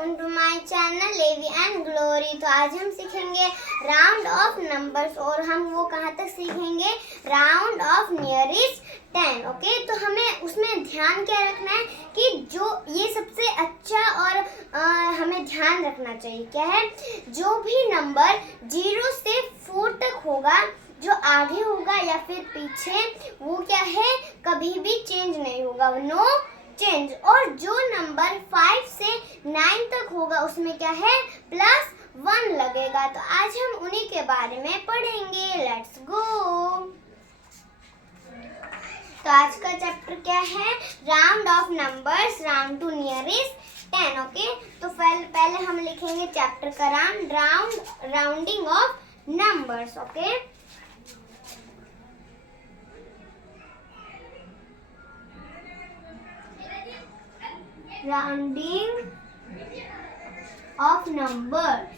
Welcome to my channel Levi and glory. तो आज हम सीखेंगे राउंड ऑफ नंबर्स और हम वो कहाँ तक सीखेंगे, राउंड ऑफ नियरेस्ट 10। ओके, तो हमें उसमें ध्यान क्या रखना है कि जो ये सबसे अच्छा और हमें ध्यान रखना चाहिए क्या है, जो भी नंबर 0 से 4 तक होगा, जो आगे होगा या फिर पीछे, वो क्या है कभी भी चेंज नहीं होगा, नो चेंज। और जो नंबर 5 से 9 तक होगा उसमें क्या है +1 लगेगा। तो आज हम उन्हीं के बारे में पढ़ेंगे। Let's go. तो आज का चैप्टर क्या है, round of numbers, round to nearest 10। Okay, तो पहले हम लिखेंगे चैप्टर का rounding off numbers. Okay, rounding of numbers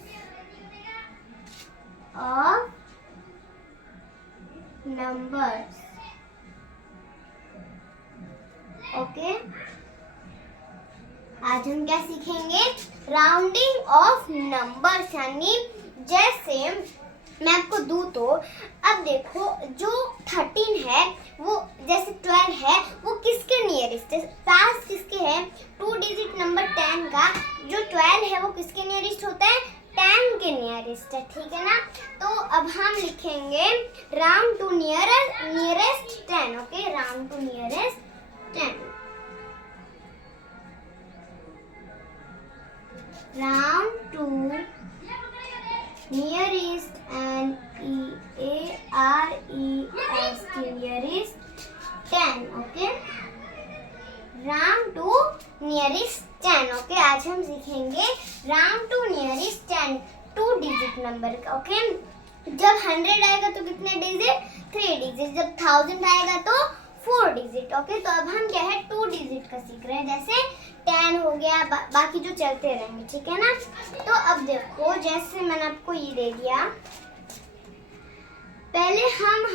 okay, आज हम क्या सीखेंगे, राउंडिंग ऑफ नंबर्स। यानी जैसे मैं आपको दूं तो अब देखो, जो 13 है वो जैसे 12 है वो किसके नियरेस्ट है, पास किसके है, 2 डिजिट नंबर 10 का जो 12 है वो किसके नियरेस्ट होता है, 10 के नियरेस्ट है। ठीक है ना। तो अब हम लिखेंगे round to nearest 10। Okay, round to nearest 10, round to nearest and nearest nearest 10। Okay, round to nearest 10। Okay, आज हम सीखेंगे round to nearest 10, 2 digit number का। ओके, जब 100 आएगा तो कितने डिजिट, 3 डिजिट। जब 1000 आएगा तो 4 डिजिट। ओके, तो अब हम क्या है 2 डिजिट का सीख रहे हैं, जैसे 10 हो गया, बाकी जो चलते रहेंगे। ठीक है ना। तो अब देखो, जैसे मैंने आपको ये दे दिया, पहले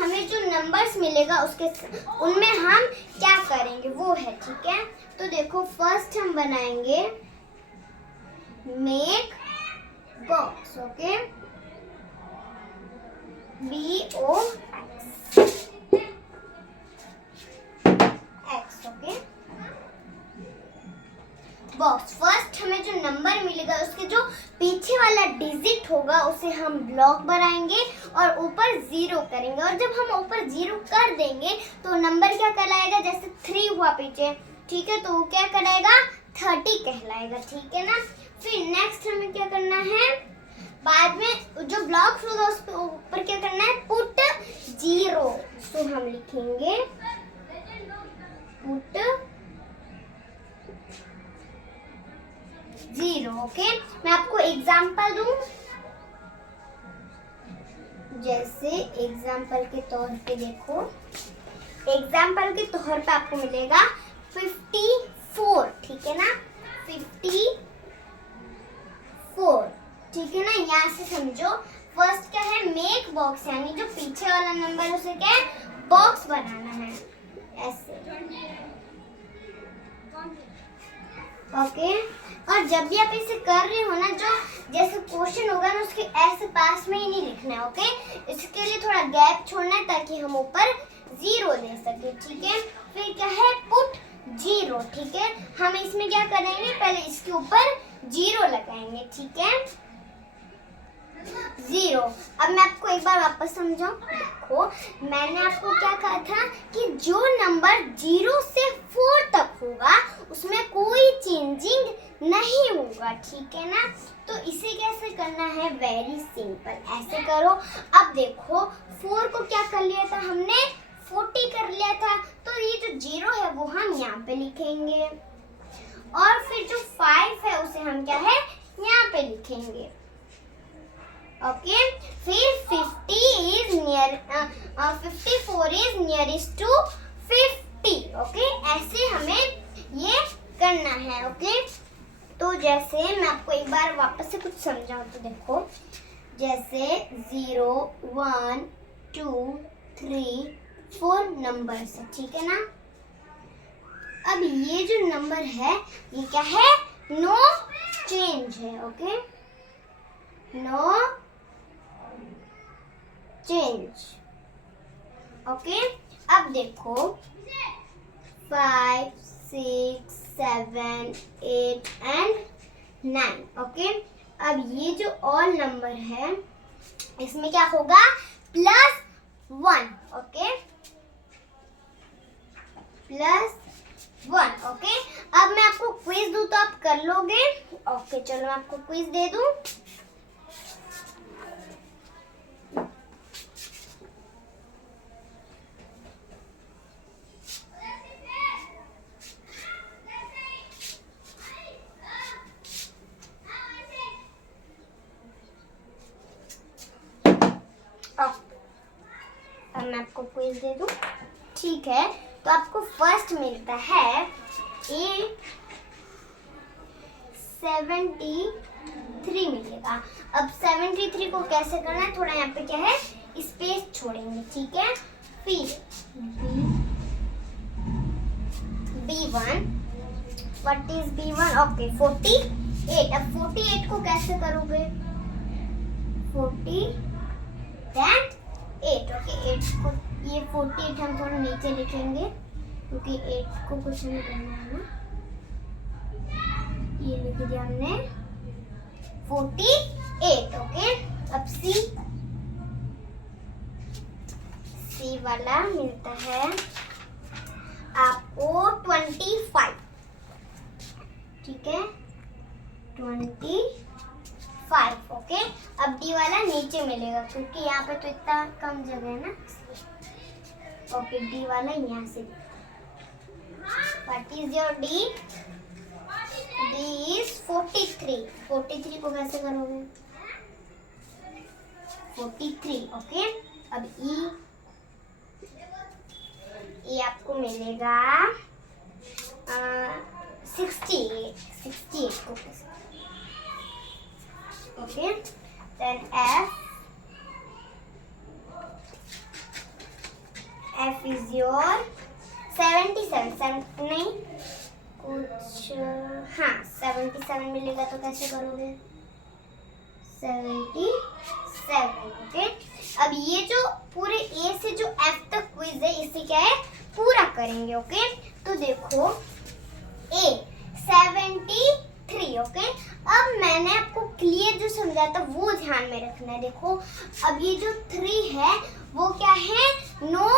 हमें जो नंबर्स मिलेगा उनमें हम क्या करेंगे वो है। ठीक है, तो देखो फर्स्ट हम बनाएंगे make box. Okay, BOX। Okay, box. First हमें जो नंबर मिलेगा उसके जो पीछे वाला डिजिट होगा उसे हम ब्लॉक बनाएंगे और ऊपर 0 करेंगे। और जब हम ऊपर 0 कर देंगे तो नंबर क्या कहलाएगा, जैसे 3 हुआ पीछे, ठीक है, तो वो क्या कहलाएगा 30 कहलाएगा। ठीक है ना। फिर नेक्स्ट हमें क्या करना है, बाद में जो ब्लॉक्स होगा उस ऊपर क्या करना है, पुट 0। तो हम लिखेंगे पुट 0। ओके, मैं आपको एग्जांपल दूं, जैसे एग्जांपल के तौर पे देखो, एग्जांपल के तौर पे आपको मिलेगा 54। ठीक है ना, 54। ठीक है ना। यहाँ से समझो, फर्स्ट क्या है मेक बॉक्स, यानी जो पीछे वाला नंबर है उसे क्या है बॉक्स बनाना है, ऐसे। ओके, और जब भी आप इसे कर रहे हो ना, जो जैसे क्वेश्चन होगा ना उसके ऐसे पास में ही नहीं लिखना है। ओके, इसके लिए थोड़ा गैप छोड़ना है ताकि हम ऊपर 0 दे सके। ठीक है, फिर क्या है पुट 0। ठीक है, हम इसमें क्या करेंगे, पहले इसके ऊपर 0 लगाएंगे। ठीक है, 0। अब मैं आपको एक बार वापस समझाऊं। देखो, मैंने आपको क्या कहा था कि जो नंबर 0 से 4 तक होगा उसमें कोई चेंजिंग नहीं होगा। ठीक है ना। तो इसे कैसे करना है, वेरी सिंपल, ऐसे करो। अब देखो 4 को क्या कर लिया था हमने, 40 कर लिया था, तो ये जो 0 है वो हम यहाँ पे लिखेंगे, और फिर जो 5 है उसे हम क्या है यहाँ पे लिखेंगे। ओके, फिर 54 इज नियरेस्ट टू 50। ओके, ऐसे हमें ये करना है। ओके, तो जैसे मैं आपको एक बार वापस से कुछ समझाऊं तो देखो, जैसे 0 1 2 3 4 नंबर्स है। ठीक है ना। अब ये जो नंबर है ये क्या है, नो चेंज है, ओके, नो चेंज, ओके। अब देखो 5, 6, 7, 8 एंड 9, ओके। अब ये जो ऑल नंबर है इसमें क्या होगा, +1, ओके, +1, ओके। अब मैं आपको क्विज दूं तो आप कर लोगे, ओके। चलो मैं आपको क्विज दे दूं। अब मैं आपको क्विज दे दूं, ठीक है। तो आपको फर्स्ट मिलता है A73 मिलेगा। अब 73 को कैसे करना है, थोड़ा यहाँ पे क्या है स्पेस छोड़ेंगे, ठीक है। फिर B1, what is B1, okay 48। अब 48 को कैसे करोगे, 48, ओके। 8 को, ये 48 हम थोड़ा नीचे लिखेंगे क्योंकि 8 को कुछ नहीं करना है ना, ये लिख दिया हमने 48, ओके। अब सी वाला मिलता है आपको 25, ठीक है, 25, ओके। अब डी वाला नीचे मिलेगा क्योंकि यहाँ पे तो इतना कम जगह है ना, ओके। डी वाला यहाँ से, what is your D, D is 43। 43 को कैसे करोगे, 43, ओके। अब ई आपको मिलेगा 68 को कैसे, okay. Then F is your 77, नहीं कुछ, हाँ 77 मिलेगा तो कैसे करोगे, 77, ओके। अब ये जो पूरे A से जो F तक क्विज है इसे क्या है पूरा करेंगे, ओके। तो देखो A73, ओके। अब मैंने आपको क्लियर जो समझाया था वो ध्यान में रखना है। देखो अब ये जो 3 है वो क्या है, नो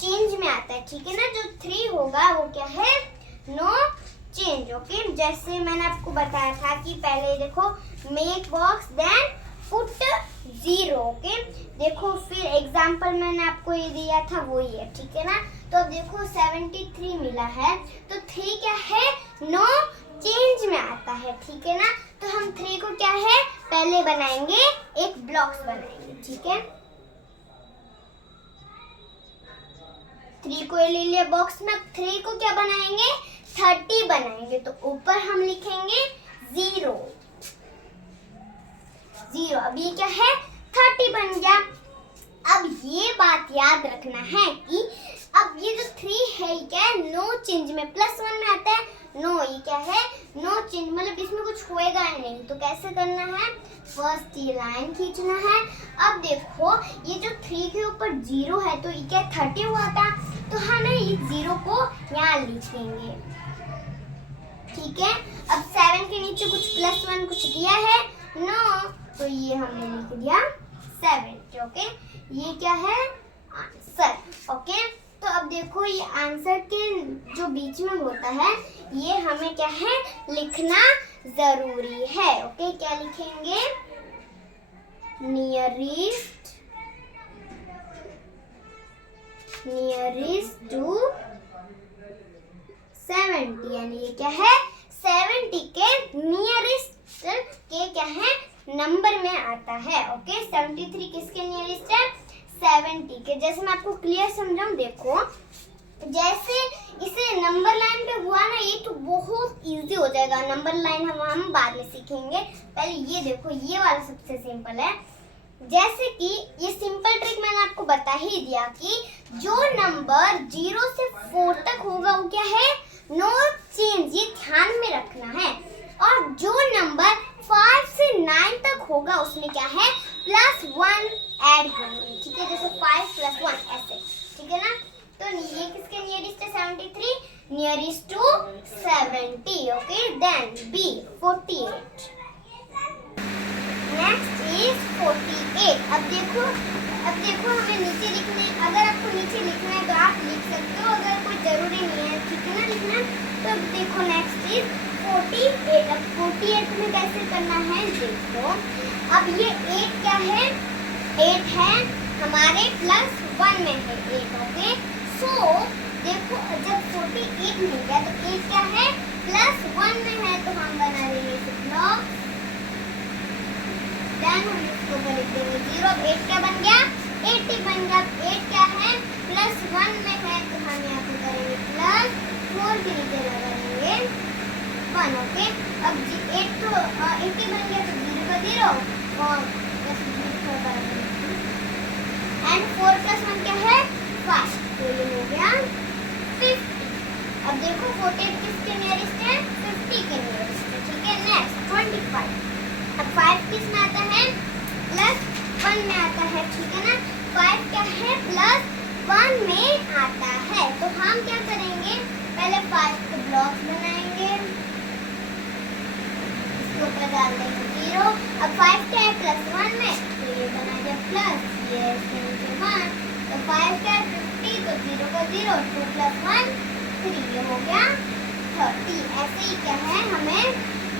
चेंज में आता है, ठीक है ना। जो 3 होगा वो क्या है, नो चेंज, ओके। जैसे मैंने आपको बताया था कि पहले देखो make box then put 0, okay. देखो फिर एग्जाम्पल मैंने आपको ये दिया था वो ही है, ठीक है ना। तो अब देखो 73 मिला है तो 3 क्या है, नो चेंज में आता है, ठीक है ना। तो हम 3 को क्या है पहले बनाएंगे, एक ब्लॉक्स बनाएंगे, ठीक है। 3 को ले लिया बॉक्स में, 3 को क्या बनाएंगे 30 बनाएंगे, तो ऊपर हम लिखेंगे 0। अब ये क्या है 30 बन गया। अब ये बात याद रखना है कि अब ये जो 3 है ये क्या है, नो चेंज में, +1 में आता है नो, ये क्या है नो चेंज, मतलब इसमें कुछ होएगा नहीं। तो कैसे करना है, फर्स्ट ये लाइन खींचना है। अब देखो ये जो 3 के ऊपर 0 है तो ये क्या 30 हुआ था, तो हमें ये 0 को यहाँ लिखेंगे, ठीक है। अब 7 के नीचे कुछ +1 कुछ दिया है नो, तो ये हमने लिख दिया 70, ओके। ये क्या है आंसर, ओके। तो अब देखो ये आंसर के जो बीच में होता है ये हमें क्या है लिखना जरूरी है, ओके। क्या लिखेंगे, नियरेस्ट टू 70, यानी ये क्या है 70 के नियरेस्ट के क्या है नंबर में आता है, ओके। 73 किसके नियरेस्ट है, 70 के। जैसे मैं आपको क्लियर समझाऊं, देखो जैसे इसे नंबर लाइन पे हुआ ना, ये तो बहुत इजी हो जाएगा। नंबर लाइन हम बाद में सीखेंगे, पहले ये देखो ये वाला सबसे सिंपल है। जैसे कि ये सिंपल ट्रिक मैंने आपको बता ही दिया कि जो नंबर 0 से 4 तक होगा वो क्या है नो चेंज, ये ध्यान में रखना है। और जो नंबर 48. Next is 48. अब देखो हमें नीचे लिखने, अगर आपको नीचे लिखना है तो आप लिख सकते हो, अगर कोई जरूरी नहीं है, ठीक है ना, लिखना। तो अब देखो नेक्स्ट इज 48. अब 48 में कैसे करना है देखो। अब ये 8 क्या है, 8 है हमारे +1 में है 8, ओके। सो देखो जब 48 मिल गया तो 8 क्या है, +1 में है, तो हम बना देंगे ब्लॉक। देन हम इसको लिख देंगे 0। अब 8 क्या बन गया, 80 बन गया। 8 क्या है, +1 में है, तो हम यहाँ पे करेंगे +4 के नीचे लगाएंगे 1, ओके। अब 8 तो 80 बन गया, तो 0 का 0 और एंड 4 + 1 क्या है, 5, तो ये हो गया 50। अब देखो 48 किसके नियरेस्ट है, 50 के नियरेस्ट है, ठीक है। नेक्स्ट 25। अब 5 किस में आता है, +1 में आता है, ठीक है ना। 5 क्या है, +1 में आता है, तो हम क्या करेंगे, पहले 5 के ब्लॉक्स बनाएंगे, इसके ऊपर डाल देंगे 0। अब 5 क्या है, +1 में, तो ये बना गया प्लस, ये 1, तो 5 क्या है 50, तो 0 का 0, 2 + 1 3, ये हो गया 30। ऐसे ही क्या है, हमें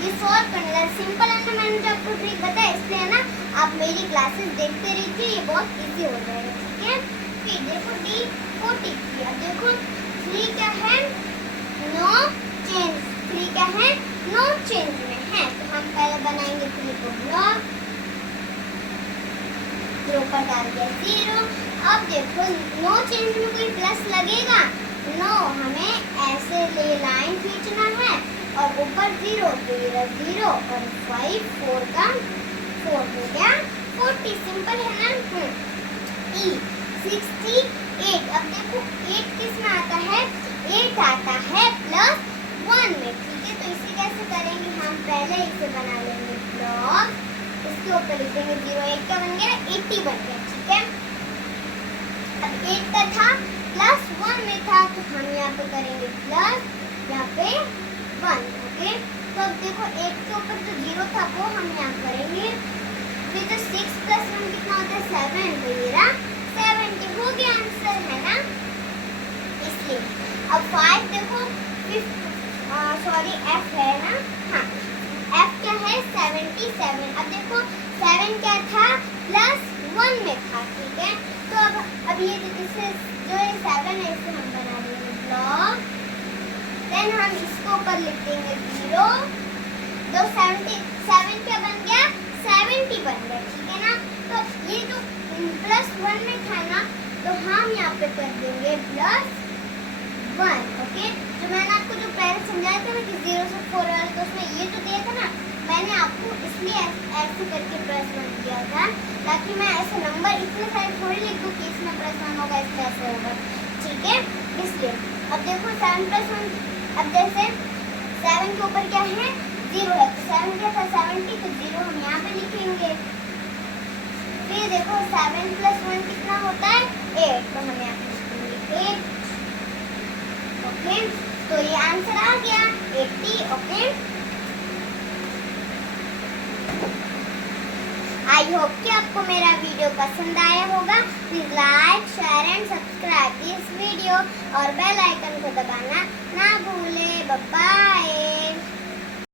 ये सॉल्व करना है। सिंपल है ना, मैंने जो आपको ट्रिक बताया, इसलिए ना आप मेरी क्लासेस देखते रहिए, ये बहुत इजी हो जाएगा, ठीक है। फिर देखो D43। अब देखो 3 क्या है, नो चेंज, 3 क्या है, नो चेंज में है, तो हम पहले बनाएंगे 3 को ब्लॉक, 0 पर डाल दिया 0। अब देखो नो चेंज में कोई प्लस लगेगा, नो, हमें ऐसे ले लाइन खींचना है और ऊपर 0, तो ये 0 और 5, 4 का 4 हो गया 40। सिंपल है ना। E68। अब देखो 8 किस में आता है, 8 आता है +1 में, ठीक है। तो इसे कैसे करेंगे, हम पहले इसे बना लेंगे ब्लॉक, इसके ऊपर लिखेंगे 0। 8 का बन गया 80 बन गया, ठीक है। अब 8 का था +1 में था, तो हम यहाँ पे करेंगे प्लस, यहाँ पे 1, ओके। तो अब देखो 8 के ऊपर जो 0 था वो हम यहाँ करेंगे, फिर जो 6 + 1 कितना होता है, 7, तो ये रहा 70, हो गया आंसर, है ना, इसलिए। अब 5 देखो सॉरी F है ना, हाँ F क्या है, 77। अब देखो 7 क्या था, +1 में था, ठीक है। तो अब ये इसे जो ये 7 है, इसे हम बना देंगे ब्लॉक, देन हम इसको ऊपर लिख देंगे 0। तो 77 क्या बन गया, 70 बन गया, ठीक है ना। तो ये जो +1 में था ना, तो हम यहाँ पे कर देंगे +1, ओके। जो मैंने आपको जो पहले समझाया था ना कि 0 से 4 वाला, तो उसमें ये जो दिया था ना, मैंने आपको इसलिए ऐसे करके +1 दिया था, ताकि मैं ऐसे नंबर इतने सारे थोड़ी लिख दूँ कि इसमें +1 होगा, इसमें ऐसे होगा, ठीक है, इसलिए। अब देखो 7 + 1, अब जैसे 7 के ऊपर क्या है, 0 है, तो 7 क्या था, 70, तो 0 हम यहाँ पे लिखेंगे। फिर देखो 7 + 1 कितना होता है, 8, तो हम यहाँ पे लिखेंगे 8, ओके। तो ये आंसर आ गया 80, ओके। आई होप कि आपको मेरा वीडियो पसंद आया होगा। Please like, share and subscribe this video और बेल आइकन को दबाना ना भूलें। Bye bye.